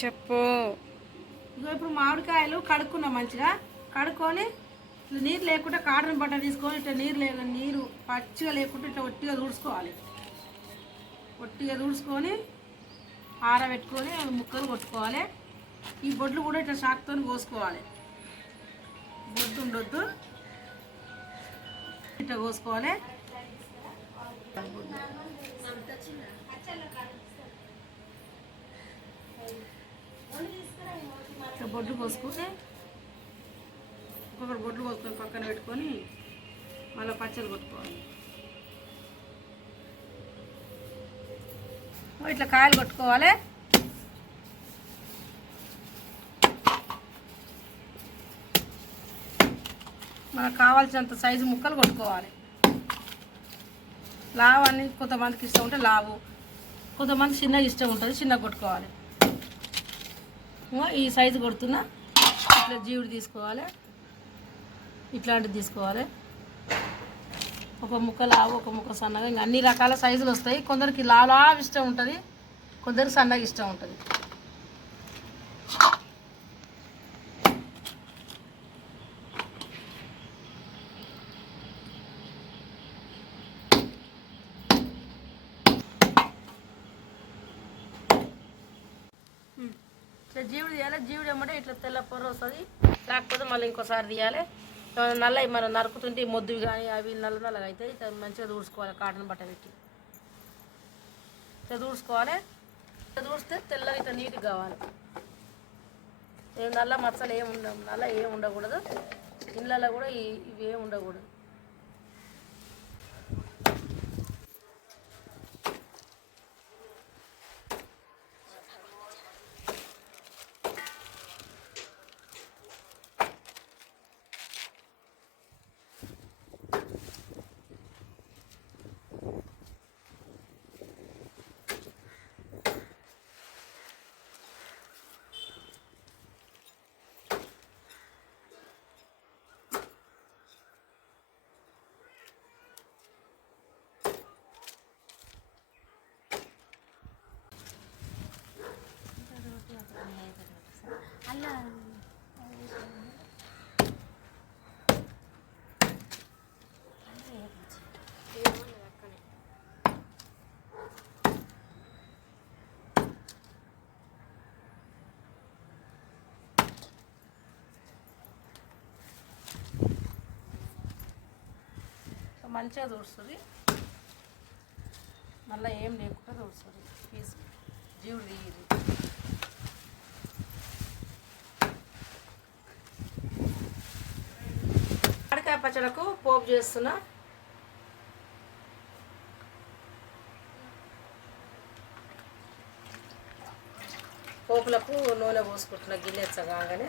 చెప్పు. ఇగో ఇప్పుడు మామిడికాయలు కడుక్కున్నాం మంచిగా. కడుక్కొని ఇట్లా నీరు లేకుండా కాటన్ బట్ట తీసుకొని ఇట్లా నీరు లే నీరు పచ్చిగా లేకుండా ఇట్లా ఒట్టిగా తుడుచుకోవాలి. ఒట్టిగా తుడుచుకొని ఆరబెట్టుకొని అవి ముక్కలు కొట్టుకోవాలి. ఈ బొడ్లు కూడా ఇట్లా షాక్తో కోసుకోవాలి. బొడ్డు ఉండొద్దు. ఇట్లా కోసుకోవాలి ఇట్లా బొడ్లు కోసుకుంటే ఒక్కొక్కటి బొడ్లు కోసుకొని పక్కన పెట్టుకొని మళ్ళీ పచ్చళ్ళు కొట్టుకోవాలి. ఇట్లా కాయలు కొట్టుకోవాలి. మనకు కావాల్సినంత సైజు ముక్కలు కొట్టుకోవాలి లావు అని కొంతమందికి ఇష్టం ఉంటే లావు కొంతమంది చిన్నగా ఇష్టం ఉంటుంది చిన్నగా కొట్టుకోవాలి. ఈ సైజు కొడుతున్నా ఇట్లా జీవుడు తీసుకోవాలి ఇట్లాంటిది తీసుకోవాలి. ఒక ముక్క లావు ఒక ముక్క సన్నగా ఇంకా అన్ని రకాల సైజులు వస్తాయి. కొందరికి లావు లావు ఇష్టం ఉంటుంది కొందరికి సన్నగా ఇష్టం ఉంటుంది ఇట్లా జీవుడు తీయాలి జీవుడు ఏమంటే ఇట్లా తెల్ల పొర వస్తుంది. లేకపోతే మళ్ళీ ఇంకోసారి తీయాలి. నల్ల మనం నరుకుతుంటే మొద్దువి కానీ అవి నల్ల నల్లగా అవుతాయి మంచిగా దూడ్చుకోవాలి కాటన్ బట్ట పెట్టి. ఇట్లా దూడ్చుకోవాలి ఇట్లా దూడిస్తే తెల్లగా ఇట్లా నీట్గా కావాలి. ఏం నల్ల మచ్చలు ఏమి ఉండ నల్ల ఏం ఉండకూడదు. ఇళ్ళల్లో కూడా ఇవి ఏమి ఉండకూడదు. మంచిగా దూడుస్తుంది మళ్ళీ ఏం లేకుండా దూడుస్తుంది పీస్ జీవుడు తీయదు మామిడికాయ పచ్చడకు పోపు చేస్తున్నా. పోపులకు నూనె పోసుకుంటున్నా గిన్నె కాగానే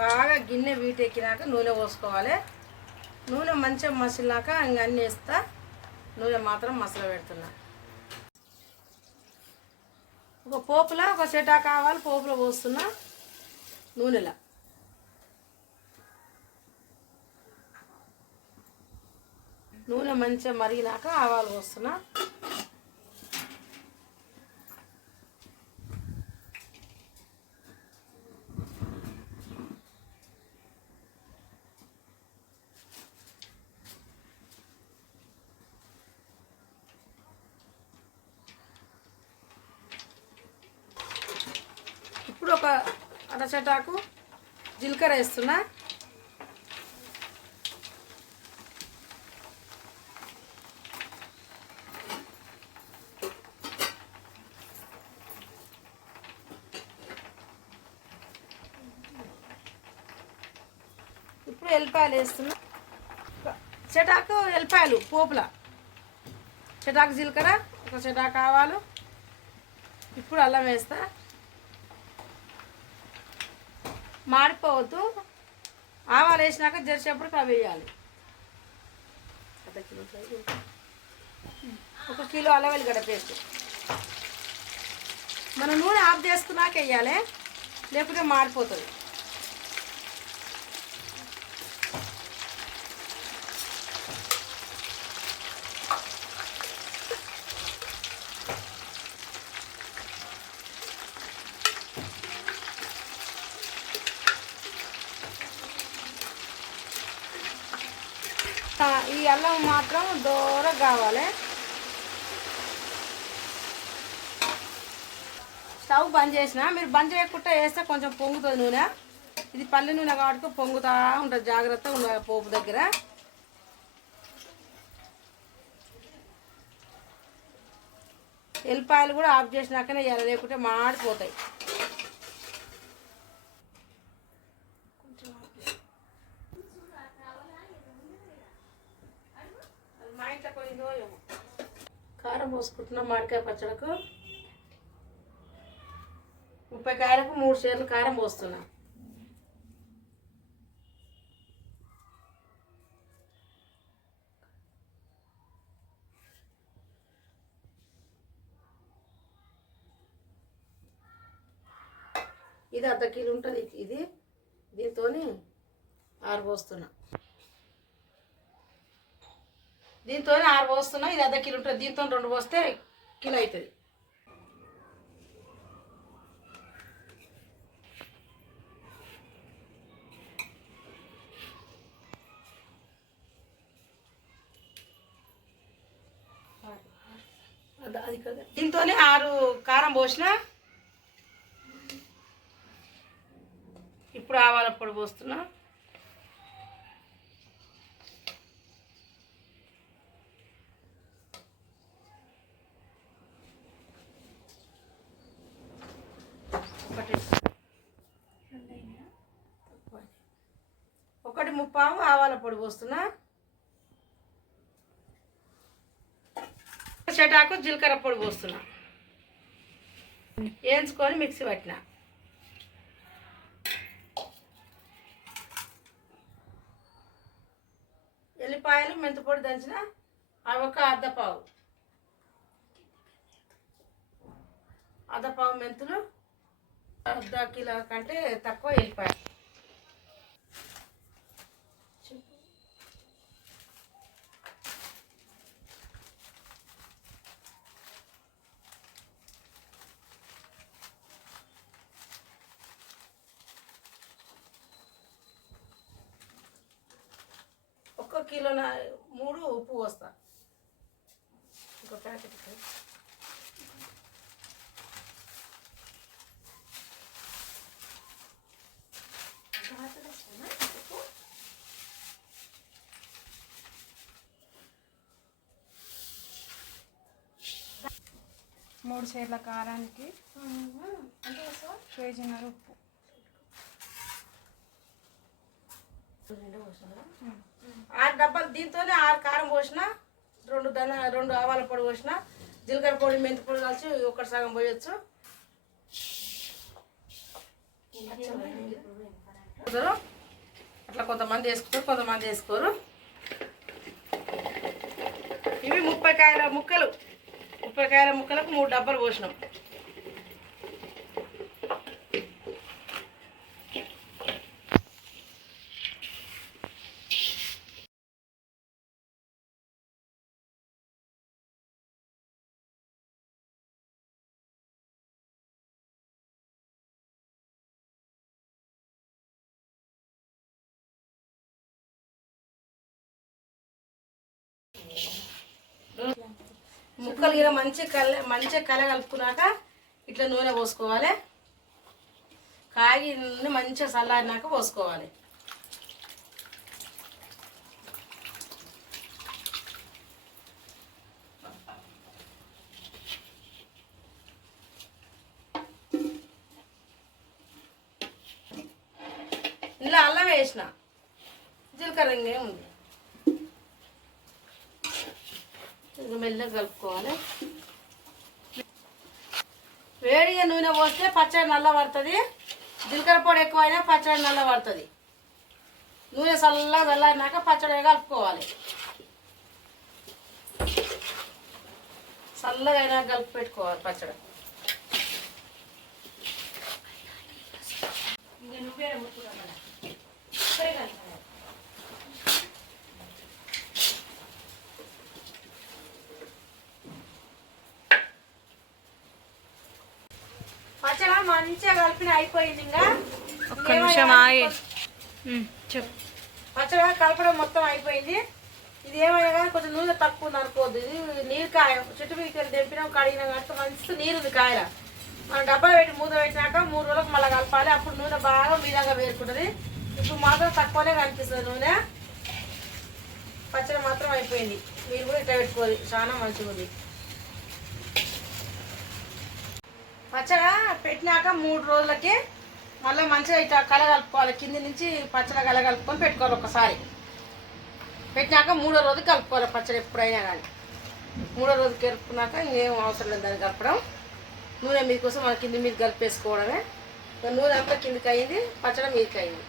బాగా గిన్నె వీటెక్కినాక నూనె పోసుకోవాలి. నూనె మంచిగా మసిలినాక ఇంక అన్నీ వేస్తా. నూనె మాత్రం మసలు పెడుతున్నా ఒక పోపులో ఒక చెటా కావాలి పోపులో పోస్తున్నా నూనెలా. నూనె మంచిగా మరిగినాక ఆవాలు పోస్తున్నా ఇప్పుడు ఒక అరచటాకు జీలకర్ర వేస్తున్నా. ఇప్పుడు ఎల్లిపాయలు వేస్తున్నా. చెటాకు ఎల్లిపాయలు పోపుల. చెటాకు జీలకర్ర ఒక చెటాకు ఆవాలు. ఇప్పుడు అల్లం వేస్తా. మాడిపోవద్దు ఆవాలు వేసినాక జరిసేపటికి అవి వేయాలి. ఒక కిలో వెల్లిగడ్డ పేస్ట్. మనం నూనె ఆఫ్ చేసుకున్నాక వేయాలి లేకపోతే మాడిపోతుంది ఆ, ఈ అల్లం మాత్రం దూరం కావాలి. స్టవ్ బంద్ చేసిన మీరు బంద్ చేయకుండా వేస్తే కొంచెం పొంగుతుంది నూనె. ఇది పల్లి నూనె కాబట్టి పొంగుతా ఉంటుంది జాగ్రత్త ఉండాలి పోపు దగ్గర. ఎల్లిపాయలు కూడా ఆఫ్ చేసినాకనే వేయాలి లేకుంటే మాడిపోతాయి. పోయిందో ఏమో కారం పోసుకుంటున్నాం మామిడికాయ పచ్చడకు. ముప్పై కాయలకు మూడు షేర్లు కారం పోస్తున్నా. ఇది అర్ధ కిలో ఉంటుంది ఇది. దీంతో ఆరు పోస్తున్నా. దీంతో ఆరు పోస్తున్నా ఇది అర్ధ కిలో ఉంటుంది దీంతో రెండు పోస్తే కిలో అవుతుంది. దీంతోనే ఆరు కారం పోసిన. ఇప్పుడు ఆవాల పొడి పోస్తున్నా. మసాలా పొడి పోస్తున్నా. చెటాకు జీలకర్ర పొడి పోస్తున్నా. వేయించుకొని మిక్సీ పట్టిన. ఎల్లిపాయలు మెంతిపొడి దంచిన అవి ఒక అర్ధ పావు మెంతులు అర్ధ కిలో కంటే తక్కువ ఎల్లిపాయలు ఒక్క కిలో మూడు ఉప్పు పోస్తా. ఇంకో ప్యాకెట్. మూడు షేర్ల కారానికి కేజీన్నర ఉప్పు. ఆరు డబ్బాలు దీంతోనే ఆరు కారం పోసిన రెండు దన రెండు ఆవాల పొడి పోసిన జీలకర్ర పొడి మెంతి పొడి కలిసి ఒకటి సగం పోయొచ్చు. అట్లా కొంతమంది వేసుకుంటారు కొంతమంది వేసుకోరు. ఇవి ముప్పై కాయల ముక్కలు. ముప్పై కాయల ముక్కలకు మూడు డబ్బాలు పోసినాం. ముక్కలు ఇలా మంచి కల మంచిగా కల కలుపుకున్నాక ఇట్లా నూనె పోసుకోవాలి. కాగి నూనె మంచిగా చల్లారినాక పోసుకోవాలి. ఇలా అల్లం వేసిన. జీలకర్ర ఇంకేముంది? ఇక మెల్లగా కలుపుకోవాలి. వేడిగా నూనె పోస్తే పచ్చడి నల్ల పడుతుంది. జీలకర్ర పొడి ఎక్కువైనా పచ్చడి నల్ల పడుతుంది. నూనె చల్లగా చల్లారినాక పచ్చడి కలుపుకోవాలి. చల్లగా అయినా కలిపి పెట్టుకోవాలి పచ్చడి. ఇంకా నువ్వేరే ముట్టుకో మంచిగా కలిపిన అయిపోయింది ఇంకా. ఒక్క నిమిషం ఆగి. చెప్పు. పచ్చడా కలపడం మొత్తం అయిపోయింది. ఇది ఏమైనా కానీ కొంచెం నూనె తక్కువ ఉంది అనుకోవద్దు. ఇది నీరు కాయ చెట్టు మీదకి తెంపినాం కడిగినాం కాబట్టి మంచి నీరు ఉంది కాయల. మనం డబ్బాలో పెట్టి మూత పెట్టినాక మూడు రోజులకు మళ్ళీ కలపాలి. అప్పుడు నూనె బాగా మీదంగా వేరుకుంటుంది. ఇప్పుడు మాత్రం తక్కువనే కనిపిస్తుంది నూనె. పచ్చడి మాత్రం అయిపోయింది. మీరు కూడా ఇట్లా పెట్టుకోవాలి. చాలా మంచిగా ఉంది పచ్చడి పెట్టినాక మూడు రోజులకి మళ్ళీ మంచిగా ఇట్లా కలగలుపుకోవాలి. కింది నుంచి పచ్చడి కలగలుపుకొని పెట్టుకోవాలి ఒకసారి పెట్టినాక మూడో రోజు కలుపుకోవాలి పచ్చడి ఎప్పుడైనా కానీ మూడో రోజు కలుపుకున్నాక ఇంకేం అవసరం లేదు దాన్ని కలపడం. నూనె మీదకోసం మన కింది మీద కలిపేసుకోవడమే. నూనె అంతా కిందికి అయింది పచ్చడి మీదకి అయింది.